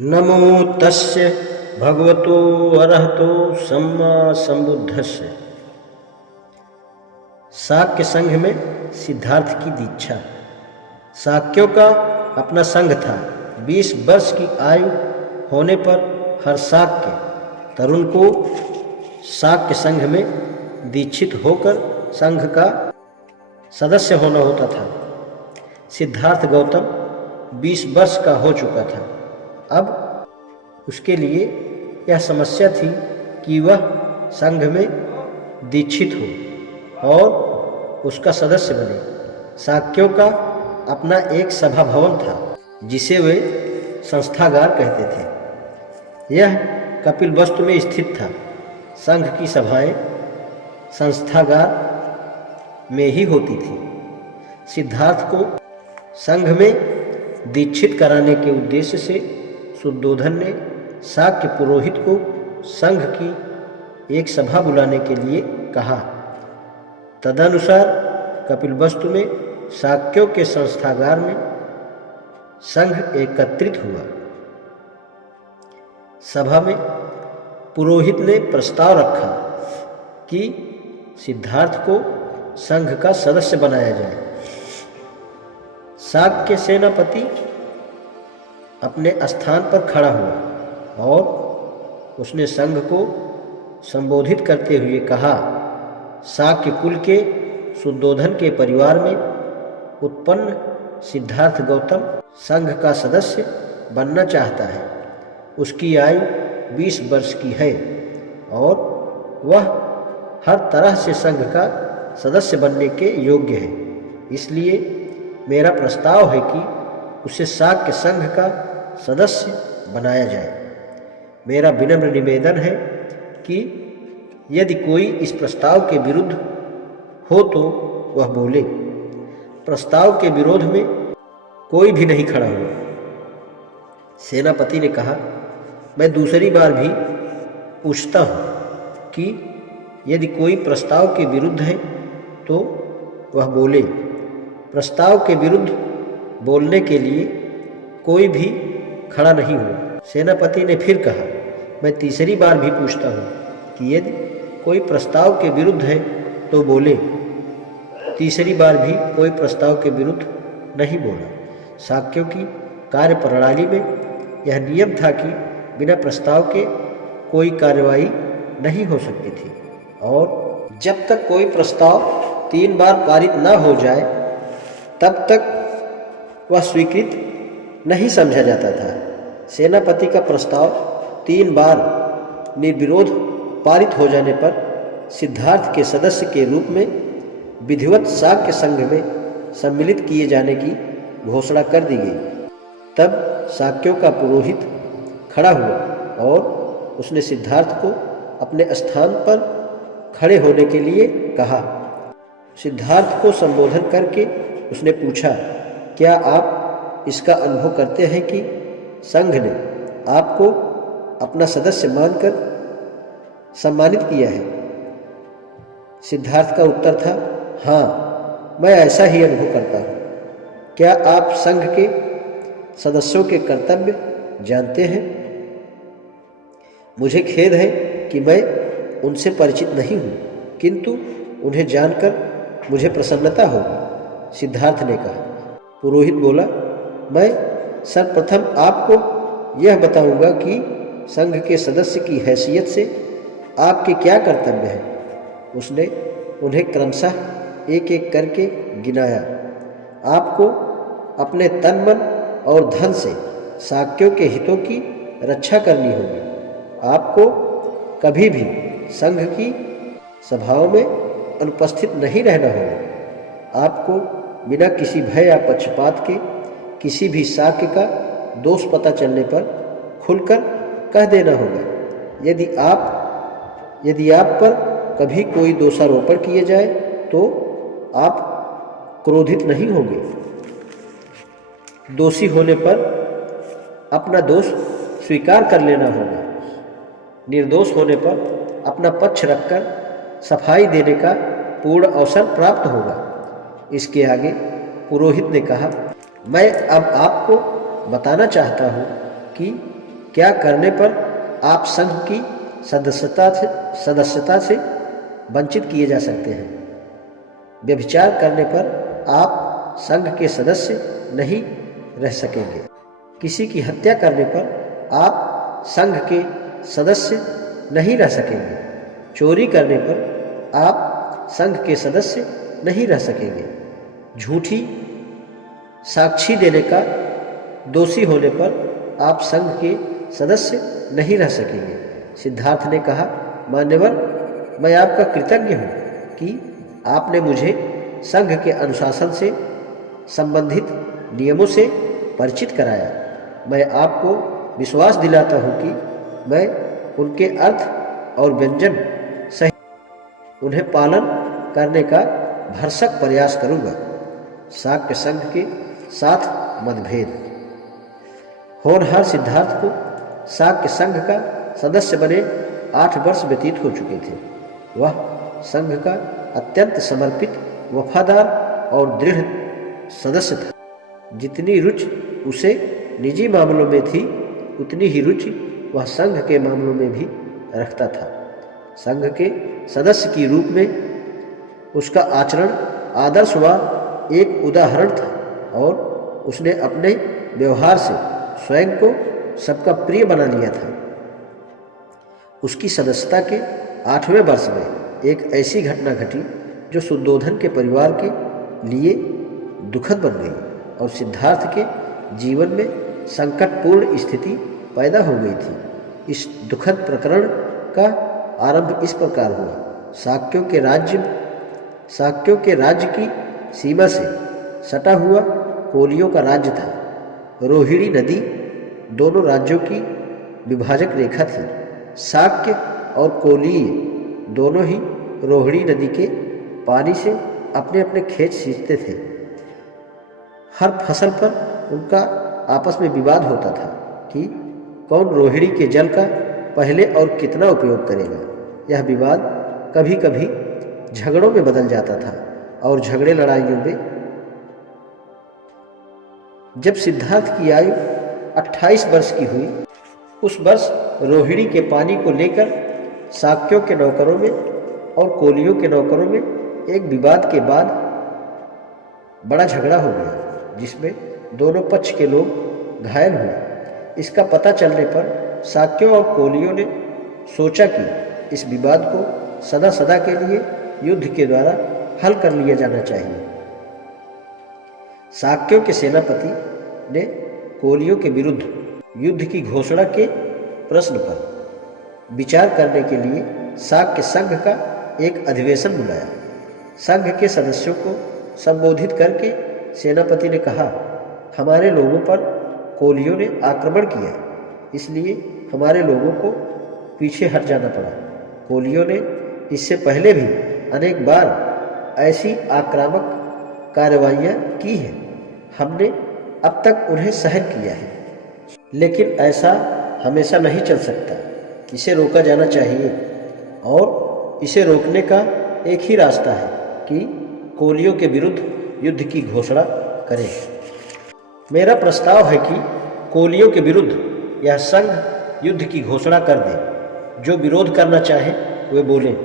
नमो तस्य भगवतो अरहतो सम्मा संबुद्धस्य। शाक्य संघ में सिद्धार्थ की दीक्षा। शाक्यों का अपना संघ था। 20 वर्ष की आयु होने पर हर शाक्य तरुण को शाक्य संघ में दीक्षित होकर संघ का सदस्य होना होता था। सिद्धार्थ गौतम 20 वर्ष का हो चुका था। अब उसके लिए यह समस्या थी कि वह संघ में दीक्षित हो और उसका सदस्य बने। शाक्यों का अपना एक सभा भवन था जिसे वे संस्थागार कहते थे। यह कपिलवस्तु में स्थित था। संघ की सभाएं संस्थागार में ही होती थी। सिद्धार्थ को संघ में दीक्षित कराने के उद्देश्य से शुद्धोधन ने शाक्य पुरोहित को संघ की एक सभा बुलाने के लिए कहा। तदनुसार कपिलवस्तु में शाक्यों के संस्थागार में संघ एकत्रित हुआ। सभा में पुरोहित ने प्रस्ताव रखा कि सिद्धार्थ को संघ का सदस्य बनाया जाए। शाक्य सेनापति अपने स्थान पर खड़ा हुआ और उसने संघ को संबोधित करते हुए कहा, शाक्य कुल के शुद्धोधन के परिवार में उत्पन्न सिद्धार्थ गौतम संघ का सदस्य बनना चाहता है। उसकी आयु 20 वर्ष की है और वह हर तरह से संघ का सदस्य बनने के योग्य है। इसलिए मेरा प्रस्ताव है कि उसे शाक्य संघ का सदस्य बनाया जाए। मेरा विनम्र निवेदन है कि यदि कोई इस प्रस्ताव के विरुद्ध हो तो वह बोले। प्रस्ताव के विरोध में कोई भी नहीं खड़ा हुआ। सेनापति ने कहा, मैं दूसरी बार भी पूछता हूँ कि यदि कोई प्रस्ताव के विरुद्ध है तो वह बोले। प्रस्ताव के विरुद्ध बोलने के लिए कोई भी खड़ा नहीं हुआ। सेनापति ने फिर कहा, मैं तीसरी बार भी पूछता हूँ कि यदि कोई प्रस्ताव के विरुद्ध है तो बोले। तीसरी बार भी कोई प्रस्ताव के विरुद्ध नहीं बोला। शाक्यों की कार्य प्रणाली में यह नियम था कि बिना प्रस्ताव के कोई कार्रवाई नहीं हो सकती थी और जब तक कोई प्रस्ताव 3 बार पारित न हो जाए तब तक वह स्वीकृत नहीं समझा जाता था। सेनापति का प्रस्ताव 3 बार निर्विरोध पारित हो जाने पर सिद्धार्थ के सदस्य के रूप में विधिवत शाक्य संघ में सम्मिलित किए जाने की घोषणा कर दी गई। तब शाक्यों का पुरोहित खड़ा हुआ और उसने सिद्धार्थ को अपने स्थान पर खड़े होने के लिए कहा। सिद्धार्थ को संबोधन करके उसने पूछा, क्या आप इसका अनुभव करते हैं कि संघ ने आपको अपना सदस्य मानकर सम्मानित किया है? सिद्धार्थ का उत्तर था, हाँ, मैं ऐसा ही अनुभव करता हूँ। क्या आप संघ के सदस्यों के कर्तव्य जानते हैं? मुझे खेद है कि मैं उनसे परिचित नहीं हूँ, किंतु उन्हें जानकर मुझे प्रसन्नता होगी। सिद्धार्थ ने कहा। पुरोहित बोला, मैं सर्वप्रथम आपको यह बताऊंगा कि संघ के सदस्य की हैसियत से आपके क्या कर्तव्य हैं। उसने उन्हें क्रमशः एक एक करके गिनाया। आपको अपने तन मन और धन से शाक्यों के हितों की रक्षा करनी होगी। आपको कभी भी संघ की सभाओं में अनुपस्थित नहीं रहना होगा। आपको बिना किसी भय या पक्षपात के किसी भी शाक्य का दोष पता चलने पर खुलकर कह देना होगा। यदि आप पर कभी कोई दोषारोपण किए जाए तो आप क्रोधित नहीं होंगे। दोषी होने पर अपना दोष स्वीकार कर लेना होगा। निर्दोष होने पर अपना पक्ष रखकर सफाई देने का पूर्ण अवसर प्राप्त होगा। इसके आगे पुरोहित ने कहा, मैं अब आपको बताना चाहता हूँ कि क्या करने पर आप संघ की सदस्यता से वंचित किए जा सकते हैं? व्यभिचार करने पर आप संघ के सदस्य नहीं रह सकेंगे। किसी की हत्या करने पर आप संघ के सदस्य नहीं रह सकेंगे। चोरी करने पर आप संघ के सदस्य नहीं रह सकेंगे। झूठी साक्षी देने का दोषी होने पर आप संघ के सदस्य नहीं रह सकेंगे। सिद्धार्थ ने कहा, मान्यवर, मैं आपका कृतज्ञ हूँ कि आपने मुझे संघ के अनुशासन से संबंधित नियमों से परिचित कराया। मैं आपको विश्वास दिलाता हूँ कि मैं उनके अर्थ और व्यंजन सहित उन्हें पालन करने का भरसक प्रयास करूँगा। शाक्य संघ के साथ मतभेद। होनहार सिद्धार्थ को शाक्य संघ का सदस्य बने 8 वर्ष व्यतीत हो चुके थे। वह संघ का अत्यंत समर्पित, वफादार और दृढ़ सदस्य था। जितनी रुचि उसे निजी मामलों में थी, उतनी ही रुचि वह संघ के मामलों में भी रखता था। संघ के सदस्य के रूप में उसका आचरण आदर्श व एक उदाहरण था और उसने अपने व्यवहार से स्वयं को सबका प्रिय बना लिया था। उसकी सदस्यता के 8वें वर्ष में एक ऐसी घटना घटी जो शुद्धोधन के परिवार के लिए दुखद बन गई और सिद्धार्थ के जीवन में संकटपूर्ण स्थिति पैदा हो गई थी। इस दुखद प्रकरण का आरंभ इस प्रकार हुआ। शाक्यों के राज्य की सीमा से सटा हुआ कोलियों का राज्य था। रोहिणी नदी दोनों राज्यों की विभाजक रेखा थी। शाक्य और कोलीय दोनों ही रोहिणी नदी के पानी से अपने अपने खेत सींचते थे। हर फसल पर उनका आपस में विवाद होता था कि कौन रोहिणी के जल का पहले और कितना उपयोग करेगा। यह विवाद कभी कभी झगड़ों में बदल जाता था और झगड़े लड़ाइयों में जब सिद्धार्थ की आयु 28 वर्ष की हुई, उस वर्ष रोहिणी के पानी को लेकर शाक्यों के नौकरों में और कोलियों के नौकरों में एक विवाद के बाद बड़ा झगड़ा हो गया, जिसमें दोनों पक्ष के लोग घायल हुए। इसका पता चलने पर शाक्यों और कोलियों ने सोचा कि इस विवाद को सदा सदा के लिए युद्ध के द्वारा हल कर लिया जाना चाहिए। शाक्यों के सेनापति ने कोलियों के विरुद्ध युद्ध की घोषणा के प्रश्न पर विचार करने के लिए शाक्य संघ का एक अधिवेशन बुलाया। संघ के सदस्यों को संबोधित करके सेनापति ने कहा, हमारे लोगों पर कोलियों ने आक्रमण किया, इसलिए हमारे लोगों को पीछे हट जाना पड़ा। कोलियों ने इससे पहले भी अनेक बार ऐसी आक्रामक कार्रवाइयाँ की हैं। हमने अब तक उन्हें सहन किया है, लेकिन ऐसा हमेशा नहीं चल सकता। इसे रोका जाना चाहिए और इसे रोकने का एक ही रास्ता है कि कोलियों के विरुद्ध युद्ध की घोषणा करें। मेरा प्रस्ताव है कि कोलियों के विरुद्ध यह संघ युद्ध की घोषणा कर दे। जो विरोध करना चाहे वे बोलें।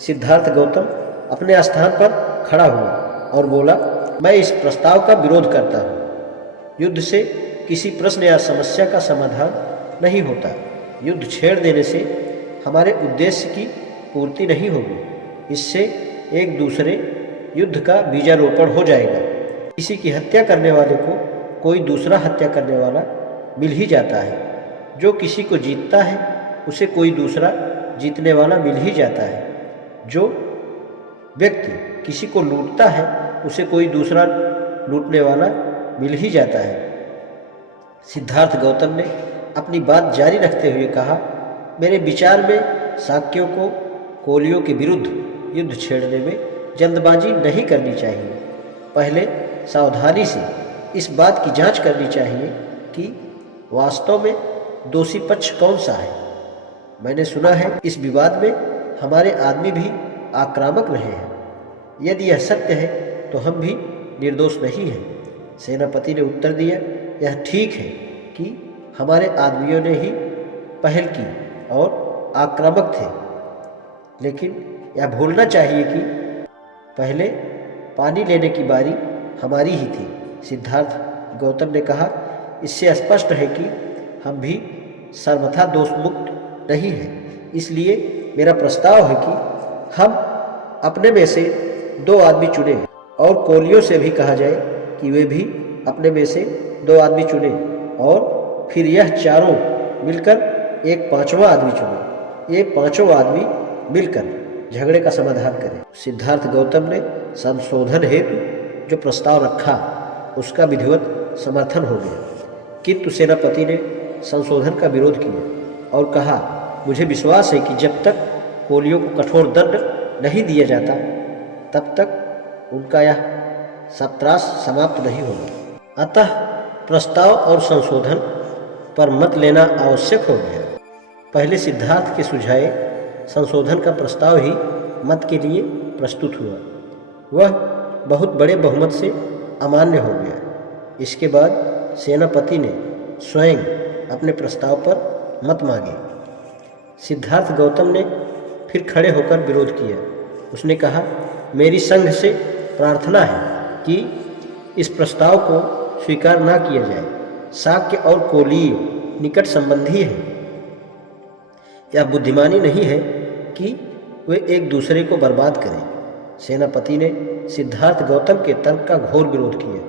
सिद्धार्थ गौतम अपने स्थान पर खड़ा हुआ और बोला, मैं इस प्रस्ताव का विरोध करता हूँ। युद्ध से किसी प्रश्न या समस्या का समाधान नहीं होता। युद्ध छेड़ देने से हमारे उद्देश्य की पूर्ति नहीं होगी। इससे एक दूसरे युद्ध का बीजारोपण हो जाएगा। किसी की हत्या करने वाले को कोई दूसरा हत्या करने वाला मिल ही जाता है। जो किसी को जीतता है उसे कोई दूसरा जीतने वाला मिल ही जाता है। जो व्यक्ति किसी को लूटता है उसे कोई दूसरा लूटने वाला मिल ही जाता है। सिद्धार्थ गौतम ने अपनी बात जारी रखते हुए कहा, मेरे विचार में शाक्यों को कोलियों के विरुद्ध युद्ध छेड़ने में जल्दबाजी नहीं करनी चाहिए। पहले सावधानी से इस बात की जांच करनी चाहिए कि वास्तव में दोषी पक्ष कौन सा है। मैंने सुना है इस विवाद में हमारे आदमी भी आक्रामक रहे हैं। यदि यह सत्य है तो हम भी निर्दोष नहीं हैं। सेनापति ने उत्तर दिया, यह ठीक है कि हमारे आदमियों ने ही पहल की और आक्रामक थे, लेकिन यह भूलना चाहिए कि पहले पानी लेने की बारी हमारी ही थी। सिद्धार्थ गौतम ने कहा, इससे स्पष्ट है कि हम भी सर्वथा दोषमुक्त नहीं हैं। इसलिए मेरा प्रस्ताव है कि हम अपने में से 2 आदमी चुने और कोलियों से भी कहा जाए कि वे भी अपने में से 2 आदमी चुने और फिर यह चारों मिलकर एक 5वां आदमी चुने। ये 5 आदमी मिलकर झगड़े का समाधान करें। सिद्धार्थ गौतम ने संशोधन हेतु जो प्रस्ताव रखा उसका विधिवत समर्थन हो गया, किंतु सेनापति ने संशोधन का विरोध किया और कहा, मुझे विश्वास है कि जब तक कोलियों को कठोर दंड नहीं दिया जाता तब तक उनका यह सत्रास समाप्त नहीं होगा। अतः प्रस्ताव और संशोधन पर मत लेना आवश्यक हो गया। पहले सिद्धार्थ के सुझाए संशोधन का प्रस्ताव ही मत के लिए प्रस्तुत हुआ। वह बहुत बड़े बहुमत से अमान्य हो गया। इसके बाद सेनापति ने स्वयं अपने प्रस्ताव पर मत मांगे। सिद्धार्थ गौतम ने फिर खड़े होकर विरोध किया। उसने कहा, मेरी संघ से प्रार्थना है कि इस प्रस्ताव को स्वीकार ना किया जाए। शाक्य और कोलीय निकट संबंधी हैं। यह बुद्धिमानी नहीं है कि वे एक दूसरे को बर्बाद करें। सेनापति ने सिद्धार्थ गौतम के तर्क का घोर विरोध किया।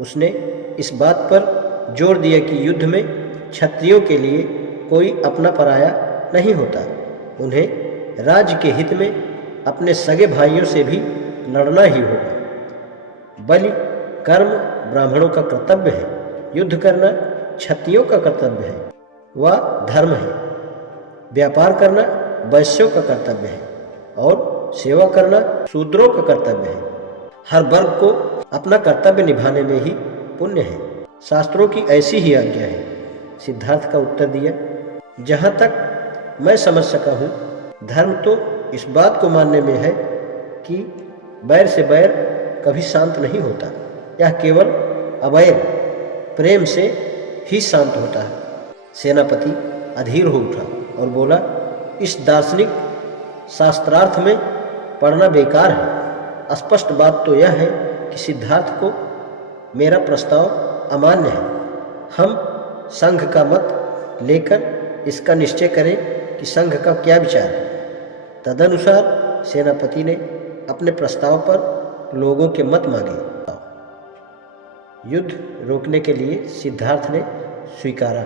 उसने इस बात पर जोर दिया कि युद्ध में क्षत्रियों के लिए कोई अपना पराया नहीं होता। उन्हें राज्य के हित में अपने सगे भाइयों से भी लड़ना ही होगा। बलि कर्म ब्राह्मणों का कर्तव्य है, युद्ध करना क्षत्रियों का कर्तव्य है, वह धर्म है। व्यापार करना वैश्यों का कर्तव्य है और सेवा करना शूद्रों का कर्तव्य है। हर वर्ग को अपना कर्तव्य निभाने में ही पुण्य है। शास्त्रों की ऐसी ही आज्ञा है। सिद्धार्थ का उत्तर दिया, जहाँ तक मैं समझ सका हूँ, धर्म तो इस बात को मानने में है कि बैर से बैर कभी शांत नहीं होता। यह केवल अवैर प्रेम से ही शांत होता है। सेनापति अधीर हो उठा और बोला, इस दार्शनिक शास्त्रार्थ में पढ़ना बेकार है। स्पष्ट बात तो यह है कि सिद्धार्थ को मेरा प्रस्ताव अमान्य है। हम संघ का मत लेकर इसका निश्चय करें कि संघ का क्या विचार है। तदनुसार सेनापति ने अपने प्रस्ताव पर लोगों के मत मांगे। युद्ध रोकने के लिए सिद्धार्थ ने स्वीकारा।